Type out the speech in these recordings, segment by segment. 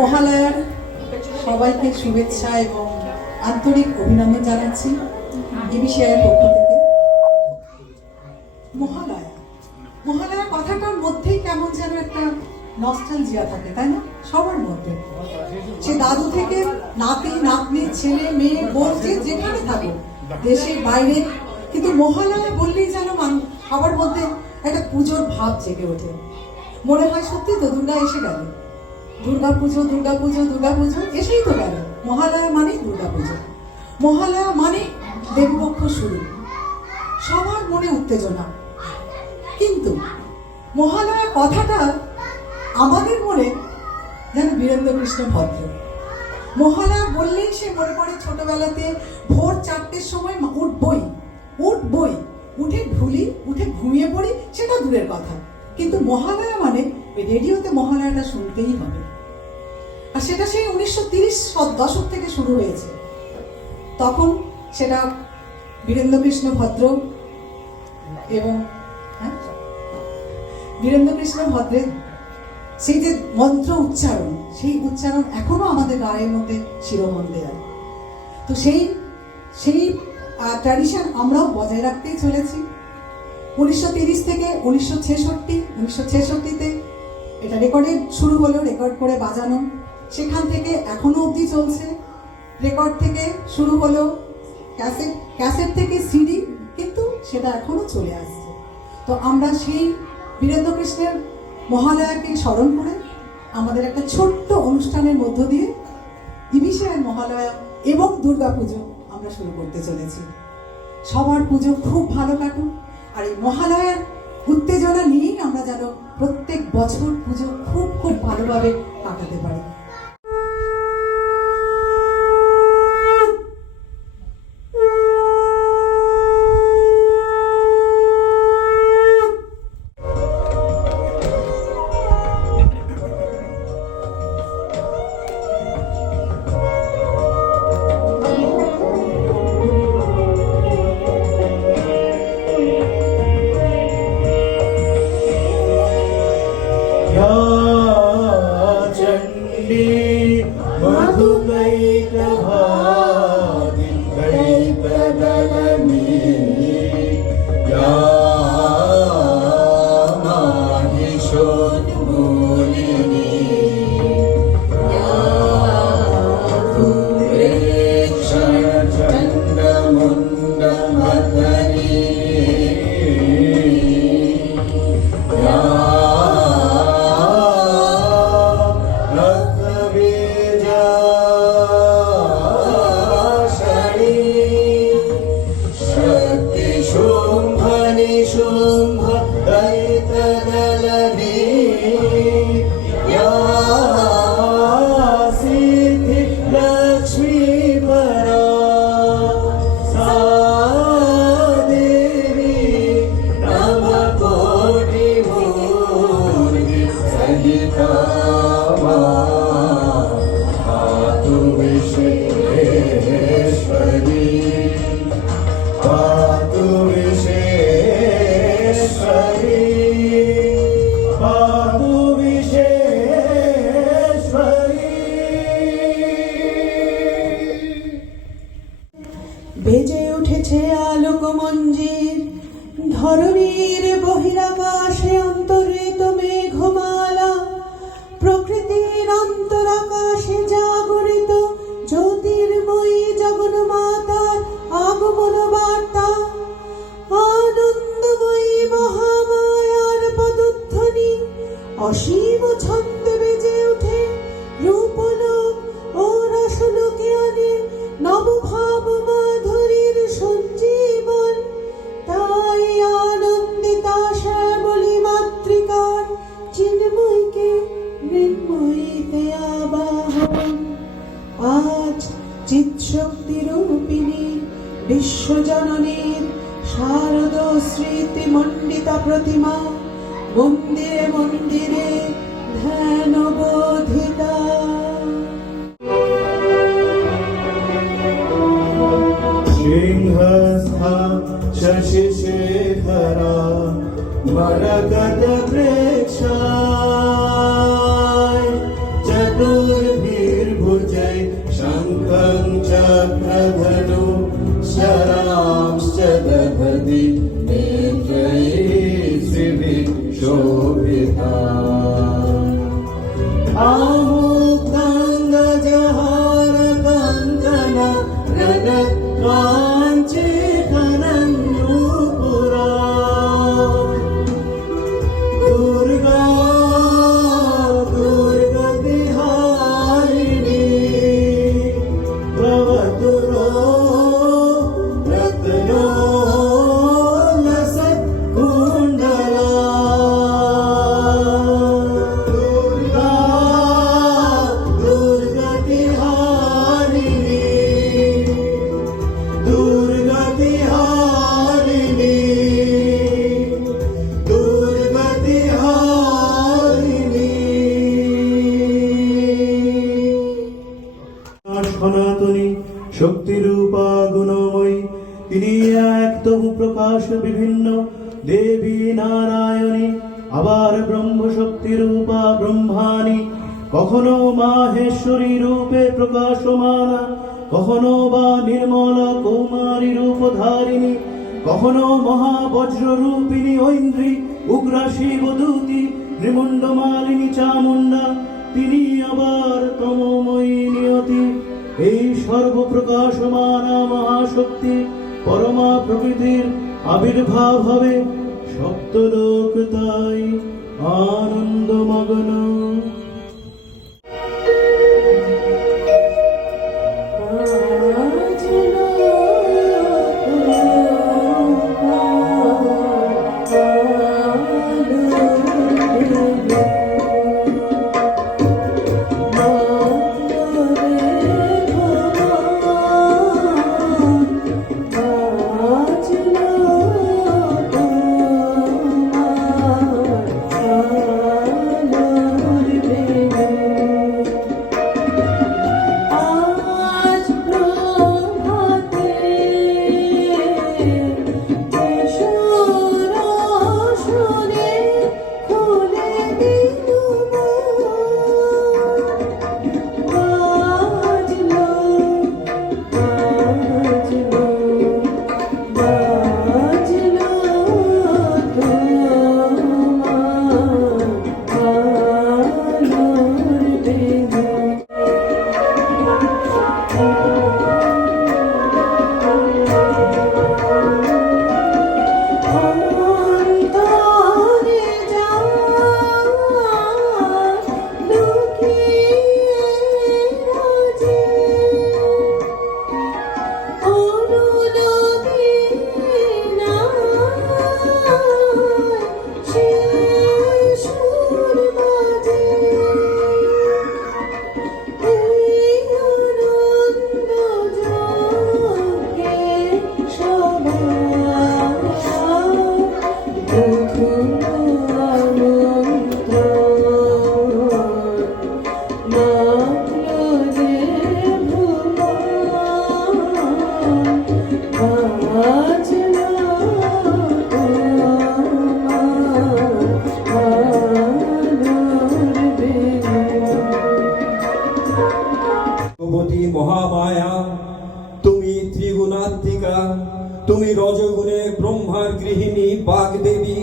মহালয়ার সবাইকে শুভেচ্ছা এবং আন্তরিক অভিনন্দন জানাচ্ছি ইবিসিআইয়ের পক্ষ থেকে। মহালয়া মহালয়া কথাটার মধ্যেই কেমন যেন একটা নস্টালজিয়া থাকে, তাই না? সবার মধ্যে, সে দাদু থেকে নাতি নাতনি ছেলে মেয়ে বলছে যেখানে থাকো দেশের বাইরে, কিন্তু মহালয়া বললেই যেন সবার মধ্যে একটা পুজোর ভাব জেগে ওঠে। মনে হয় সত্যি তো দুর্গা এসে গেল, দুর্গাপুজো দুর্গাপুজো দুর্গাপুজো এসেই তো গেল। মহালয়া মানে দুর্গাপুজো, মহালয়া মানে দেবীপক্ষ শুরু, সবার মনে উত্তেজনা। কিন্তু মহালয়া কথাটা আমাদের মনে যেন বীরেন্দ্র কৃষ্ণ ভদ্র। মহালয়া বললেই সে মনে পড়ে ছোটবেলাতে ভোর 4টের সময় উঠবই, উঠে ঢুলি, উঠে ঘুমিয়ে পড়ি, সেটা দূরের কথা, কিন্তু মহালয়া মানে রেডিওতে মহালয়াটা শুনতেই হবে। আর সেটা সেই 1930 দশক থেকে শুরু হয়েছে। তখন সেটা বীরেন্দ্র কৃষ্ণ ভদ্র এবং বীরেন্দ্র কৃষ্ণ ভদ্রের সেই যে মন্ত্র উচ্চারণ, সেই উচ্চারণ এখনো আমাদের গায়ের মধ্যে শিরোমণ দেয়। তো সেই ট্র্যাডিশন আমরাও বজায় রাখতেই চলেছি। 1930 থেকে 1966তে এটা রেকর্ডে শুরু হলো, রেকর্ড করে বাজানো, সেখান থেকে এখনো অবধি চলছে। রেকর্ড থেকে শুরু হলো, ক্যাসেট থেকে সিডি, কিন্তু সেটা এখনো চলে আসছে। তো আমরা সেই বীরেন্দ্র কৃষ্ণের মহালয়াকে স্মরণ করে আমাদের একটা ছোট্ট অনুষ্ঠানের মধ্য দিয়ে ইবিসিআইয়ের মহালয়া এবং দুর্গাপুজো আমরা শুরু করতে চলেছি। সবার পুজো খুব ভালো কাটুক, আর এই মহালয়ার উত্তেজনা নিয়েই আমরা যেন প্রত্যেক বছর পুজো খুব খুব ভালোভাবে কাটাতে পারি। বেজে উঠেছে আলোক মঞ্জির, ধরণীর বহিরাকাশে অন্তর্হিত মেঘমালা, প্রকৃতির অন্তরাকাশে জাগরিত জ্যোতির্ময়ী জগন্মাতার আগমন বার্তা, আনন্দময়ী মহামায়ার পদধ্বনি অসীম ছন্দে বেজে উঠে রূপলোক ও রসলোকে আনে নবভাব মাধুরীর সঞ্জীবন। তাই আনন্দিতা শ্যামলী মাতৃকার চিন্ময়ীকে মৃন্ময়ীতে আবাহন। আজ চিৎশক্তি রূপিণী বিশ্বজননীর শারদ স্মৃতি মণ্ডিতা প্রতিমা মন্দিরে মন্দিরে ধ্যান বোধিতা। सिंहस्था शशिशेखरा मरकत प्रेक्षाय चतुर् शङ्खं चक्रधनु शरांश्च दधति नेत्रैः श्रीभिः शोभिता आमुक्ताङ्गजहार कङ्कण रणकाञ्चीतनन्नूपुरा दुर्गा दुर्गतिहारिणी भवतु नो रत्नोल्लसत्कुण्डला दुर्गा दुर्गतिहारिणी दुर्गतिहारिणी সনাতনী শক্তিরূপা গুণময়ী তিনি এক তবু প্রকাশ বিভিন্ন দেবী নারায়ণী আবার ব্রহ্ম শক্তি রূপা ব্রহ্মাণী কখনো মাহেশ্বরী রূপে প্রকাশমানা কখনো বা নির্মলা কৌমারী রূপধারিণী কখনো মহাবজ্র রূপিণী ঐন্দ্রী উগ্রা শিবদূতি নৃমণ্ডমালিনী চামুণ্ডা তিনি আবার তমময়ী নিয়তি এই সর্বপ্রকাশমানা মহাশক্তি পরমা প্রকৃতির আবির্ভাব হবে সপ্তলোক তাই আনন্দমগ্ন ভগবতী মহামায়া তুমি ত্রিগুণাত্মিকা তুমি রজগুণে ব্রহ্মার গৃহিণী বাগদেবী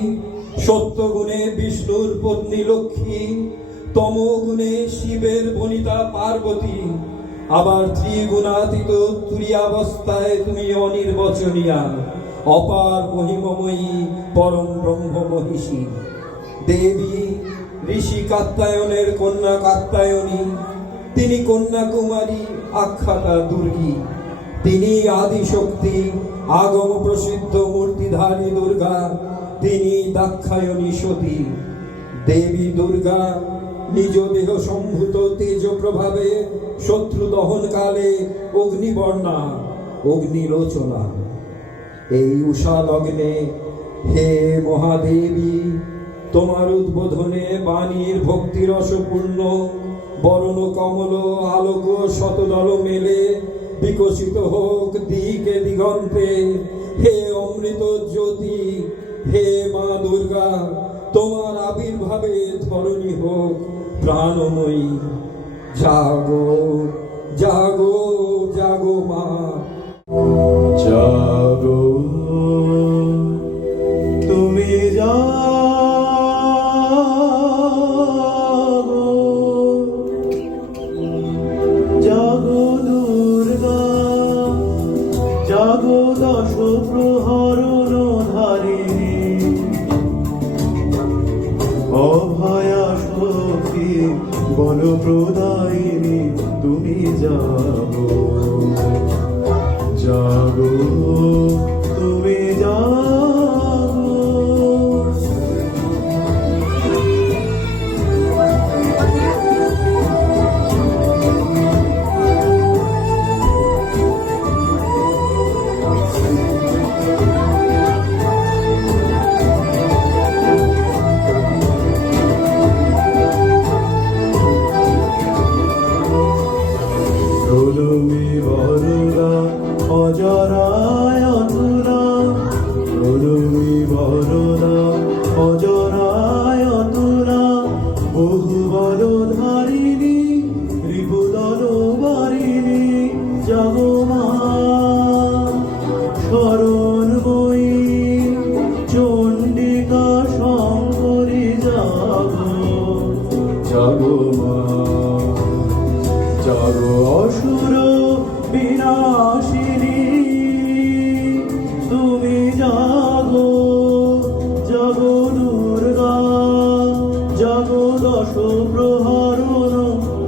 সত্যগুণে বিষ্ণুর পত্নী লক্ষ্মী তমগুণে শিবের বনিতা পার্বতী আবার ত্রিগুণাতীত তুরীয়াবস্থায় তুমি অনির্বচনীয়া অপার মহিমময়ী পরম ব্রহ্ম মহিষী দেবী ঋষি কাত্যায়নের কন্যা কাত্যায়নী তিনি কন্যাকুমারী আখ্যাতা দুর্গী তিনি আদি শক্তি আগম প্রসিদ্ধ মূর্তিধারী দুর্গা তিনি দাক্ষায়ণী সতী দেবী দুর্গা নিজ দেহ সম্ভূত তেজ প্রভাবে শত্রু দহন কালে অগ্নিবর্ণা অগ্নিলোচনা এই উষা লগ্নে হে মহাদেবী তোমার উদ্বোধনে বাণীর ভক্তি রসপূর্ণ বরণ কমল আলোক শতদল মেলে বিকশিত হোক দিকে দিগন্তে হে অমৃত জ্যোতি হে মা দুর্গা তোমার আবির্ভাবে ধরণী হোক প্রাণময়ী জাগো জাগো জাগো মা। জাগো তুমি জাগো, জাগো দুর্গা, জাগো দশ প্রহরণ ধারিণী, অভয়া শক্তি বল প্রদায়িনী তুমি জাগো, জাগো তুমি জাগো। প্রলম্বী বরদা অজরায় অতুলা, প্রলম্বী বরদা অজরায় অতুলা, বহু বলধারিণী রিপুদল বারিণী জাগো মা, শরণময়ী চণ্ডিকা শঙ্করী জাগো, জাগো মা, জাগো অসুর বিনাশিনী তুমি জাগো, জাগো দুর্গা, জাগো দশ প্রহরণ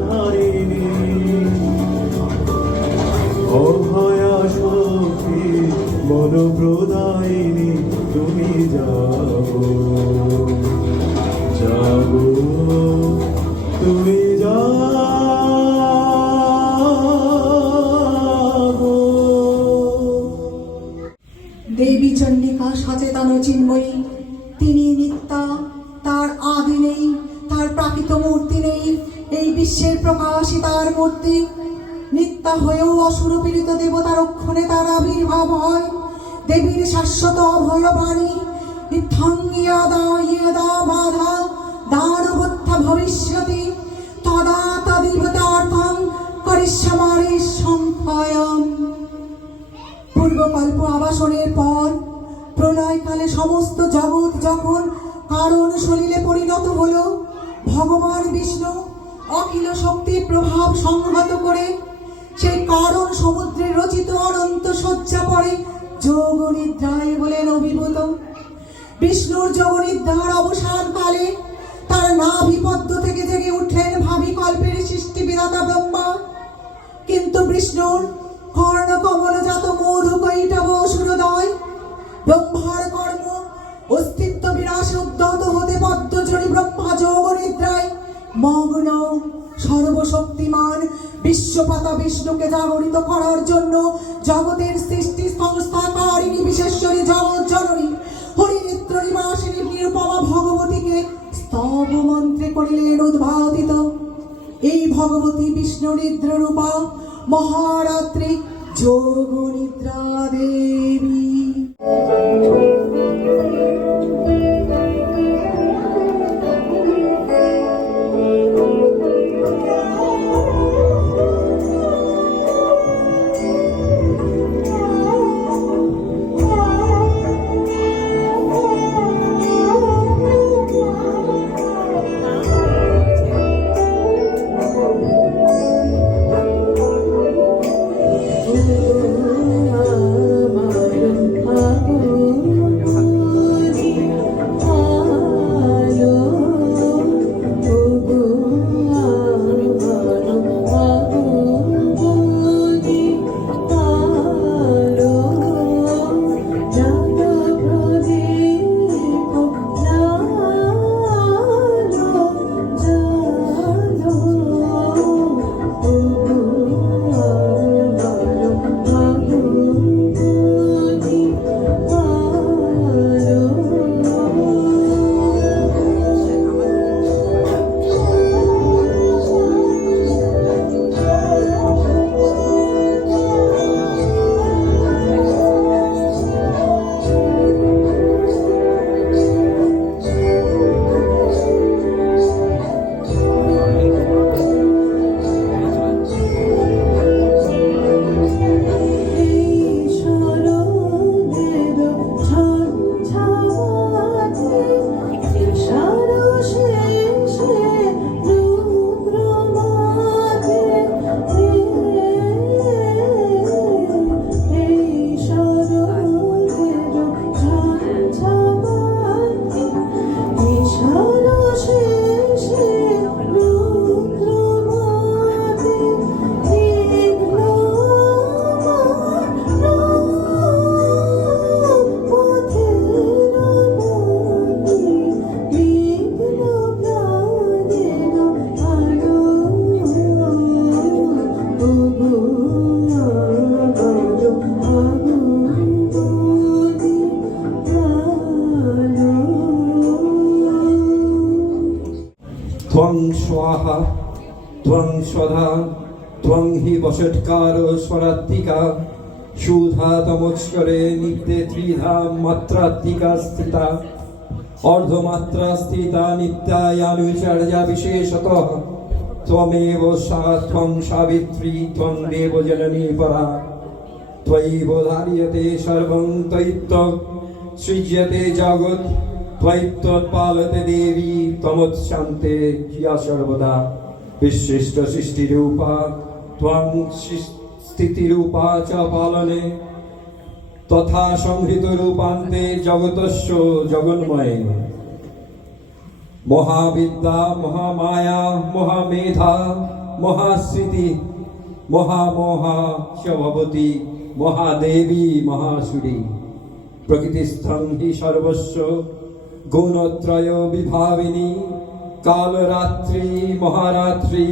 ধারিণী, অভয়া শক্তি বল প্রদায়িনী তুমি জাগো, জাগো তুমি জাগো। দেবী চণ্ডিকা সচেতন চিন্ময়ী, তিনি নিত্যা, তার আদি নেই, তার প্রাকৃত মূর্তি নেই, এই বিশ্বের প্রকাশিতার মূর্তি। নিত্যা হয়েও অসুর পীড়িত দেবতার অক্ষণে তার আবির্ভাব হয়। দেবীর শাশ্বত অভয় বাণী, নিত্যঙ্গিয়াদা ইয়দা বাধা দানবত্থা ভবিষ্যতি তদা তদিবতার্থং করিষ্যামারি সংখ্যায়ম। পূর্বকল্প আবাসনের পর প্রলয়কালে সমস্ত জগৎ যখন কারণ সলিলে পরিণত হল, ভগবান বিষ্ণু অখিল শক্তির প্রভাব সংহত করে সেই কারণ সমুদ্রে রচিত অনন্ত শয্যা পড়ে যোগনিদ্রায় বলেন অভিভূত। বিষ্ণুর যোগনিদ্রার অবসান কালে তার নাভিপদ্ম থেকে জেগে উঠলেন ভাবি কল্পের সৃষ্টি বিধাতা ব্রহ্মা। কিন্তু বিষ্ণুর কর্ণকমলজাত মধুকৈটব অসুরদয় ব্রহ্মার কর্ম অস্তিত্ব বিনাশে উদ্যত হতে পদ্মজনী ব্রহ্মা যোগনিদ্রায় মগ্ন। সর্বশক্তিমান বিশ্বপাতা বিষ্ণুকে জাগরিত করার জন্য জগতের সৃষ্টি সংস্থাকারিণী বিশেশ্বরী জগৎ জননী হরিনেত্র নিবাসিনী নিরুপমা ভগবতীকে স্তব মন্ত্রে করিলেন উদ্ভাতিত। এই ভগবতী বিষ্ণু নিদ্রা রূপা মহারাত্রি যোগনিদ্রা দেবী। ত্বং সদা ত্বং হি বষটকার স্বরাত্মিকা সুধা তমস্করে নিত্যে ত্রিধা মাত্রাত্মিকা স্থিতা অর্ধমাত্রা স্থিতা নিত্যায়ানুচর্যা বিশেষতঃ ত্বমেব সা ত্বং সাবিত্রী ত্বং দেবজননী পরা त्वयैव धार्यते सर्वं त्वयित्व सृज्यते जगत् त्वयित्वोत्पालते देवी त्वमुत्शान्ते या सर्वदा विशिष्ट सृष्टिरूपा त्वं स्थितिरूपा च पालने तथा संहृतरूपान्ते जगतस्य जगन्मये महाविद्या महामाया महामेधा महास्मृति महामोहा च भवति महादेवी महासुरी प्रकृतिस्थं हि सर्वस्व गुणत्रय विभाविनी कालरात्रि महारात्रि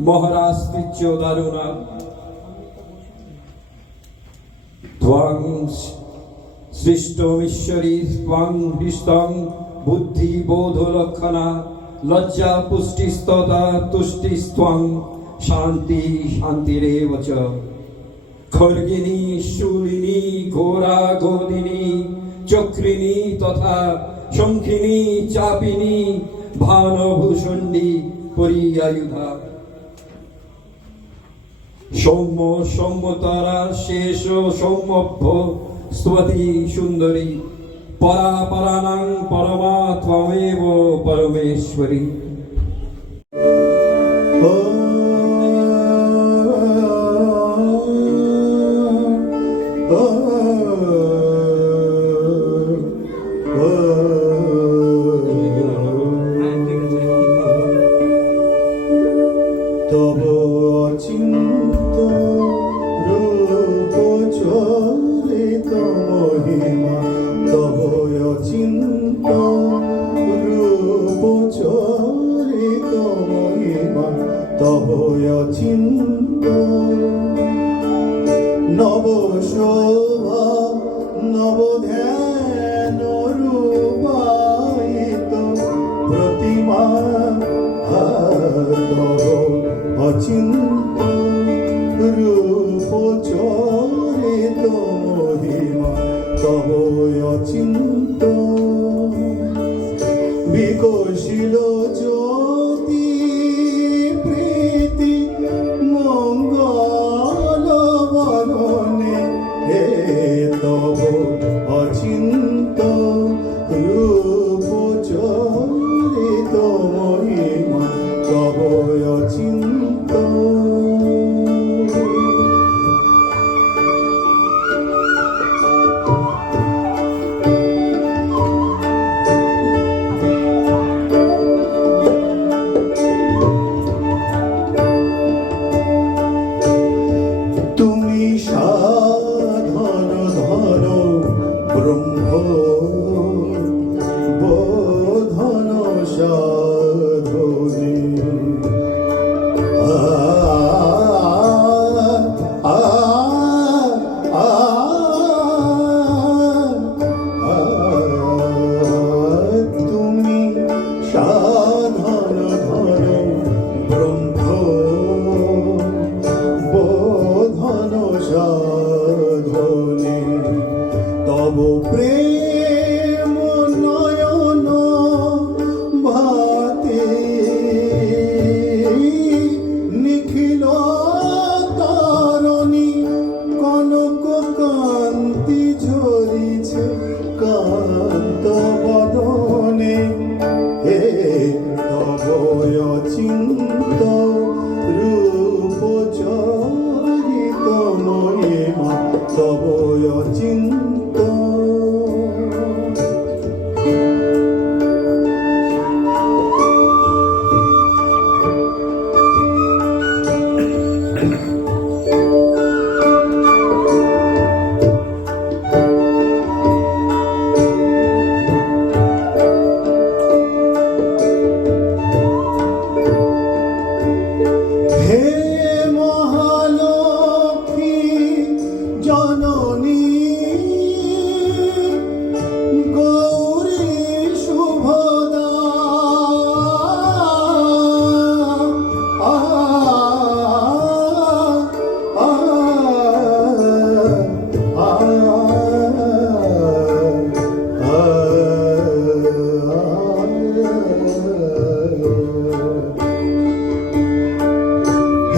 महारास्त्रिच दारुणा त्वं सृष्टमीश्वरी त्वं हृष्टं बुद्धिबोधलक्षणा लज्जा पुष्टिस्तथा तुष्टिस्त्वं शांति शांतिरेव च खड्गिनी शूलिनी घोरा गोदिनी चक्रिणी तथा शंखिनी चापिनी भानभूषण्डी परियायुधा सौम्य सौम्यतरा शेष सौम्यभ्य स्तुवती सुंदरी परा परानां परमा त्वमेव परमेश्वरी তব অচিন্ত রূপ চরিত মহিমা তব অচিন্ত রূপ চরিত মহিমা তব অচিন্ত নব শোভা নব ধ্যান রূপায়িত প্রতিমা অচিন্ত রূপ চরিত মহিমা তব অচিন্ত বিকশিল জ্যোতি প্রীতি মঙ্গল বরণে হে তব অচিন্ত রূপ চরিত মহিমা তব অচিন্ত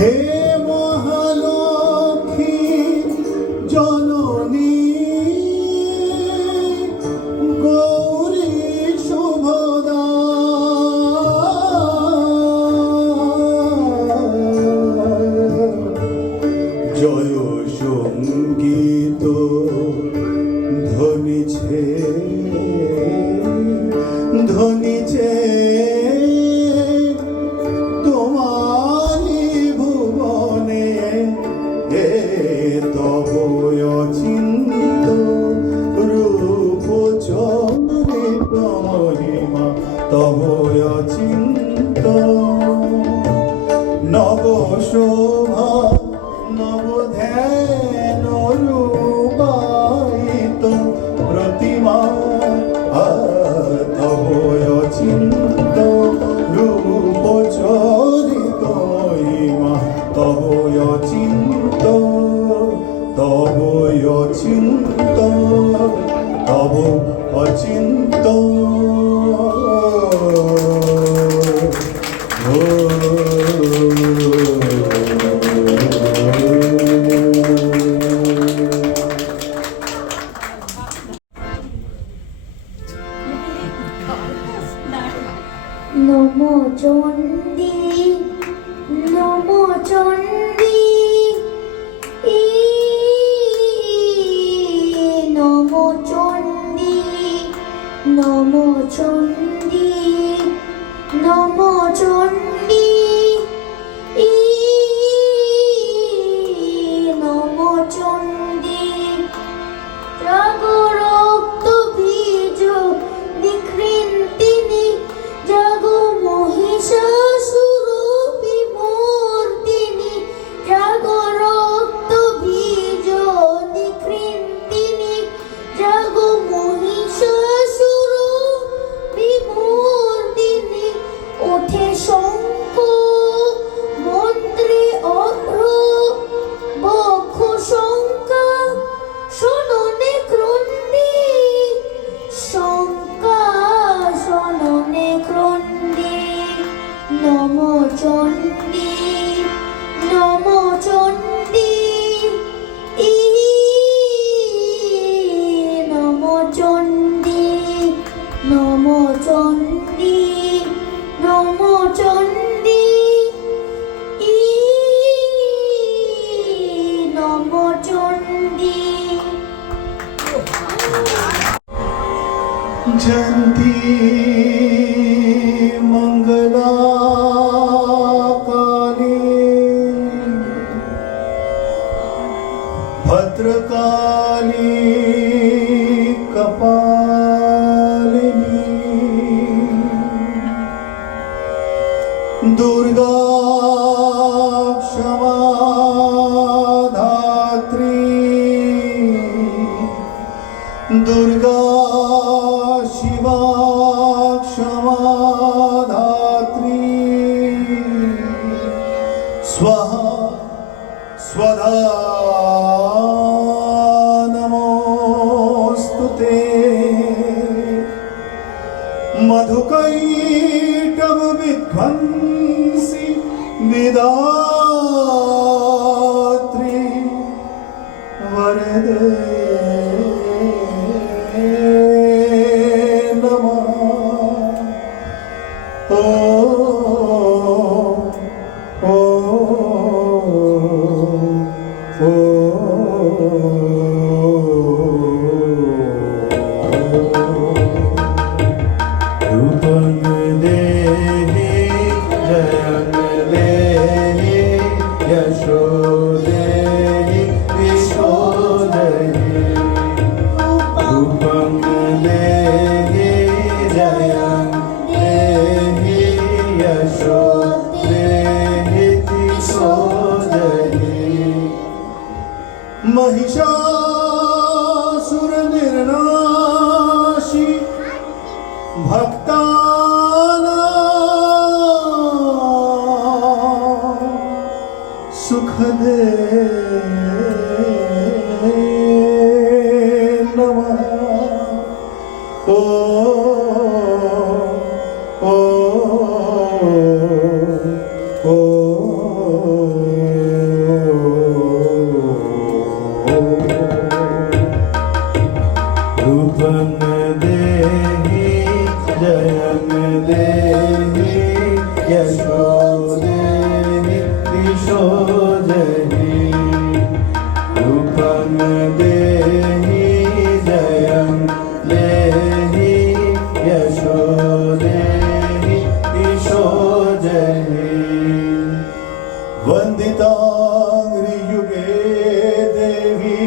হে মহালক্ষ্মী জননী গৌরী শুভদা জয় সঙ্গীত ধ্বনিছে ধ্বনিছে তোমারি ভুবনে হে তব অচিন্ত রূপ চরিত মহিমা তব অচিন্ত নব শোভা নব ধ্যান রূপায়িত প্রতিমা তব অচিন্ত রূপ চরিত মহিমা তব অচিন্ত তব অচিন্ত তব অচিন্ত নমো চণ্ডী নমো চণ্ডী নমো চণ্ডী নমো চণ্ডী নমো চণ্ডী নমো চণ্ডী জাগরক্ত বীজ নিকৃন্তিনি জাগো মহিষাসুর বিমর্দিনী জাগো রক্ত বীজ নিকৃন্তিনি জাগো মহিষাসুর বিমর্দিনী ওঠে শঙ্খ মন্ত্রে অভ্র বক্ষ শঙ্কা শোননে ক্রন্দী শঙ্কা শোননে ক্রন্দী নমো চণ্ডী নমো চণ্ডী নমো চণ্ডী নমো চণ্ডী নমো চণ্ডী নমো চণ্ডী जयंती मंगला काली भद्रकाली कपालिनी दुर्गा क्षमा धात्री दुर्गा शिवा क्षमा धात्री स्वाहा स्वधा नमोस्तुते मधुकैटभ विध्वंसी विदात्री वरदे महिषासुर निर्नाशी भक्ताना सुख दे नमः ओ ओ ओ जहि रूपं देहि जयं देहि यशो देहि ईशो जहि वन्दिताङ्घ्रियुगे देवी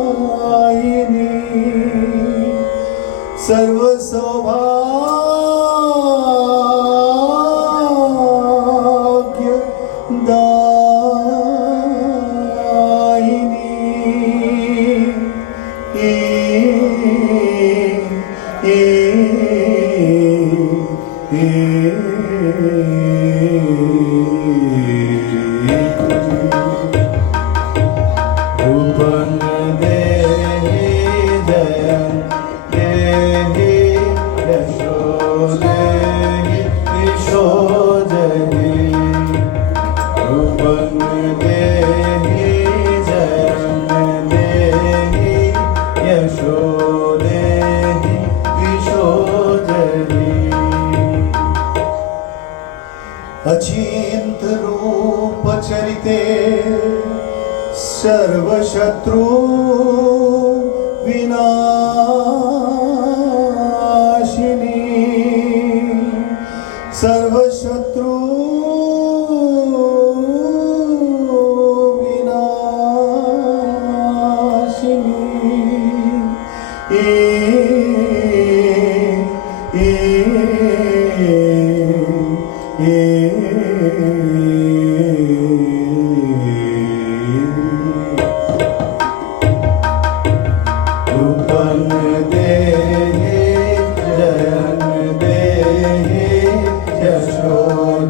सर्वसौभाग्यदायिनी रूपं देहि जयं देहि यशो देहि ईशो जहि रूपं देहि जयं देहि यशो देहि ईशो जहि अचिन्त रूप चरिते सर्वशत्रु विनाशिनी सर्वशत्रु रूपं देहि जयं देहि यशो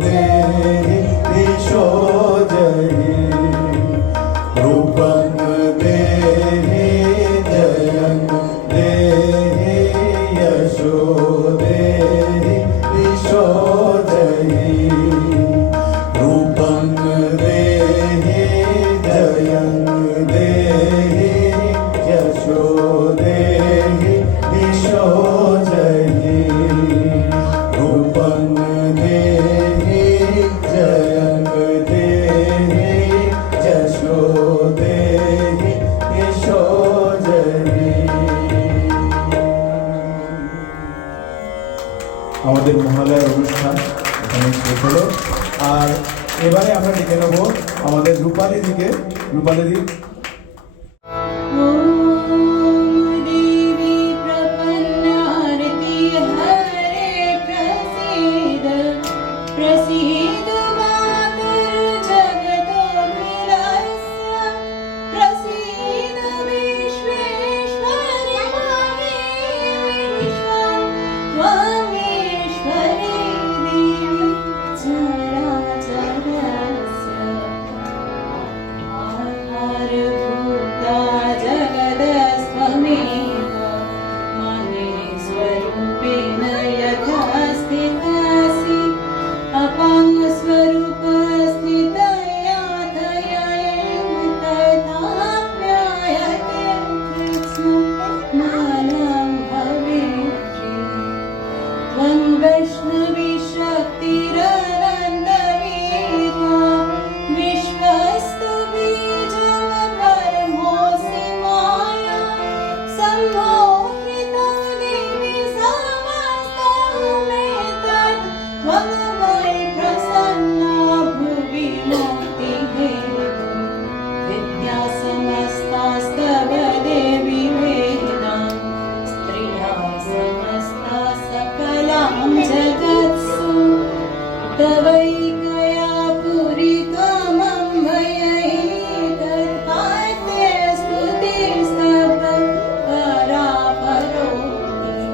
देहि ईशो जहि रूपं देहि जयं देहि यशो देहि ईशो जहि रूपं देहि जयं देहि यशो देहि ईशो जहि रूपं देहि जयं देहि यशो देहि ईशो जहि আমাদের মহালয়ার অনুষ্ঠান এখানে শেষ হলো আর এবারে আমরা ডেকে নেব আমাদের রূপালী দিকে রূপালী দি ॐ देवी प्रपन्नारति हरे प्रसीद प्रसीद मातर्जगदोऽखिलस्य प्रसीद विश्वेश्वरि महे विश्वं त्वमेश्वरी देवी चराचरस्य आधारभूता जगदस्त्वमेव महेश्वरूपेण यथा स्थितासि अपाङ्गस्वरूपस्थितया तयैव तथाप्यायते कृत्स्नं भवेत् त्वं वैष्णवी शक्तिरनन्तवीर्या विश्वस्तु बीजं परमोऽसि माया सम्मोहिता देवी समस्तमेतत् त्वं मयि प्रसन्ना भुवि मुक्तिहेतुः विद्या समस्तास्तव देवी वेदां स्त्रियः समस्ता सकलां जगत्सु तवैकया पूरितमम्बयैतत्कार्ते स्तुतिस्तव परापरोति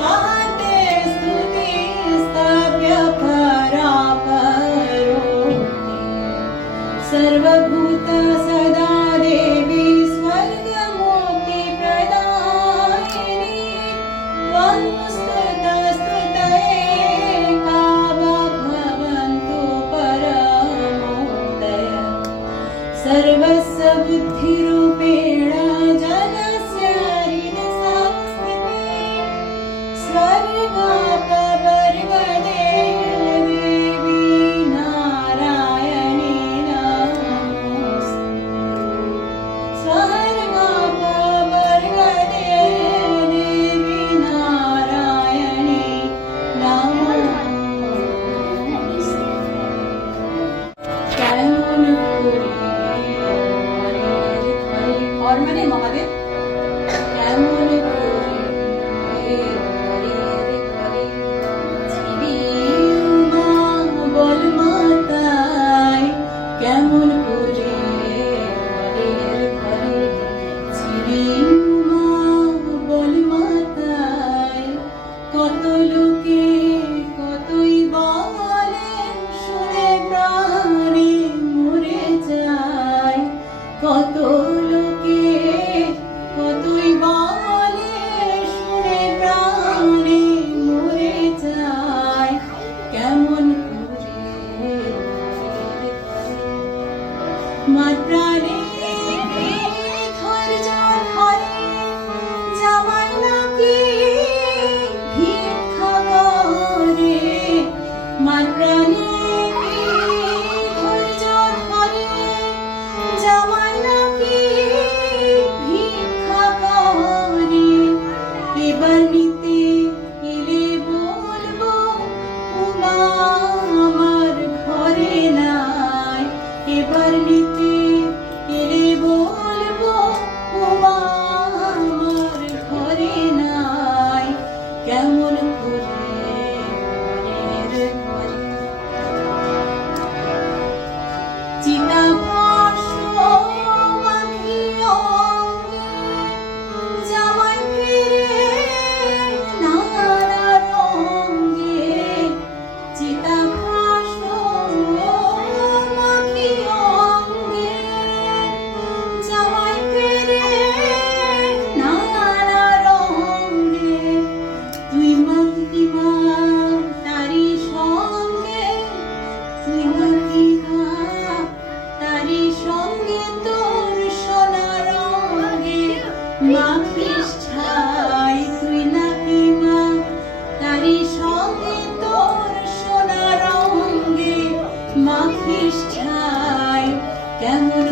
कार्ते स्तुतिस्तव्य परापरोति सर्वभूत सदा देवी स्वर्गमुक्तिप्रदायिनी त्वं स्तुतस्तुतये লোকে কতই বলে শুনে প্রাণে মরে যায়, কত লোকে কতই বলে শুনে প্রাণে মরে যায়, কেমন করে মার প্রাণে ধৈর্য ধরে জামাই নাকি ভিক্ষা করে, মার প্রাণে ধৈর্য ধরে জামাই নাকি ভিক্ষা করে, এবার নিতে এলে বলবো উমা আমার ঘরে নাই, এবার নিতে এলে বলবো উমা আমার ঘরে নাই, কেমন করে মনের ঘরে চিতা ভস্ম মাখিয়ে অঙ্গে জামাই ফিরে নানা রঙে, চিতা ভস্ম মাখিয়ে অঙ্গে জামাই ফিরে নানা রঙে, তুই মাগিমা তারি সঙ্গে, তুই মাগিমা তারি সঙ্গে তোর সোনা রঙে মাখিস ছাই, তুই নাকি মা তারি সঙ্গে তোর সোনা রঙে মাখিস ছাই, কেমন